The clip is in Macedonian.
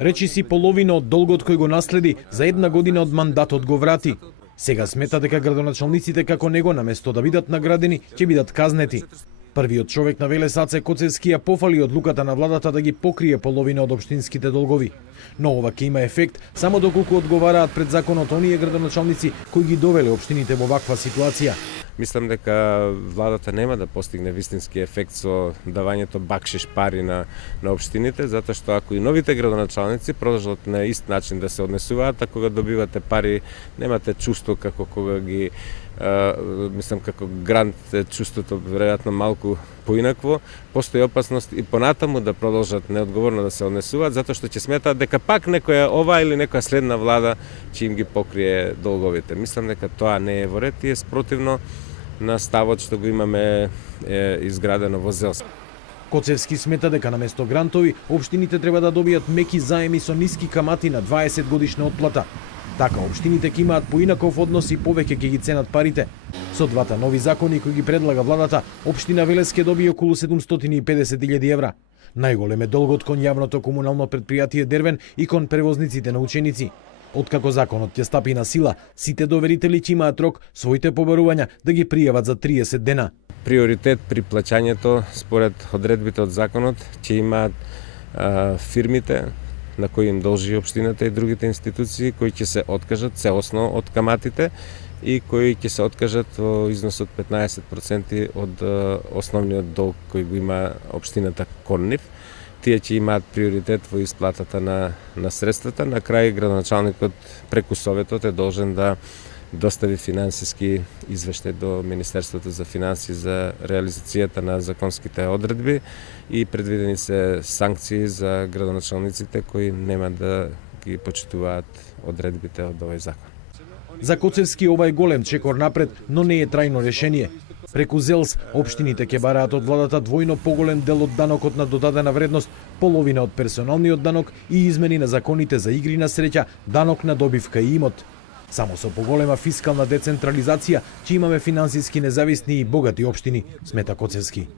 Речиси половина од долгот кој го наследи за една година од мандатот го врати. Сега смета дека градоначалниците како него наместо да бидат наградени, ќе бидат казнети. Првиот човек на Велес Аце Коцевски ја пофали одлуката на владата да ги покрие половина од општинските долгови. Но ова ќе има ефект само доколку одговараат пред законот оние градоначалници кои ги довеле општините во ваква ситуација. Мислам дека владата нема да постигне вистински ефект со давањето бакшиш пари на општините, затоа што ако и новите градоначалници продолжат на ист начин да се однесуваат, а кога добивате пари немате чувство како кога ги мислам како грант чувството веројатно малку поинакво, постои опасност и понатаму да продолжат неодговорно да се однесуваат, затоа што ќе сметаат дека пак некоја ова или некоја следна влада ќе им ги покрие долговите. Мислам дека тоа не е во ред и е спротивно на ставот што го имаме изградено во ЗЕЛС. Коцевски смета дека наместо грантови, општините треба да добијат меки заеми со ниски камати на 20 годишна отплата. Така, општините ќе имаат поинаков однос и повеќе ќе ги ценат парите. Со двата нови закони кои ги предлага владата, општина Велес ќе добие околу 750.000 евра. Најголем е долгот кон јавното комунално предпријатие Дервен и кон превозниците на ученици. Откако законот ќе стапи на сила, сите доверители ќе имаат рок своите побарувања да ги пријават за 30 дена. Приоритет при плаќањето според одредбите од законот ќе имаат фирмите на кои им должи општината и другите институции кои ќе се откажат целосно од каматите и кои ќе се откажат во износ од 15% од основниот долг кој го има општината кон нив. Тие ќе имаат приоритет во исплатата на средствата. На крај градоначалникот преку советот е должен да достави финансиски извештај до Министерството за финансии за реализацијата на законските одредби и предвидени се санкции за градоначалниците кои нема да ги почитуваат одредбите од овој закон. За Коцевски ова е голем чекор напред, но не е трајно решение. Преку ЗЕЛС, општините ќе бараат од владата двојно поголем дел од данокот на додадена вредност, половина од персоналниот данок и измени на законите за игри на среќа, данок на добивка и имот. Само со поголема фискална децентрализација ќе имаме финансиски независни и богати општини, смета Коцевски.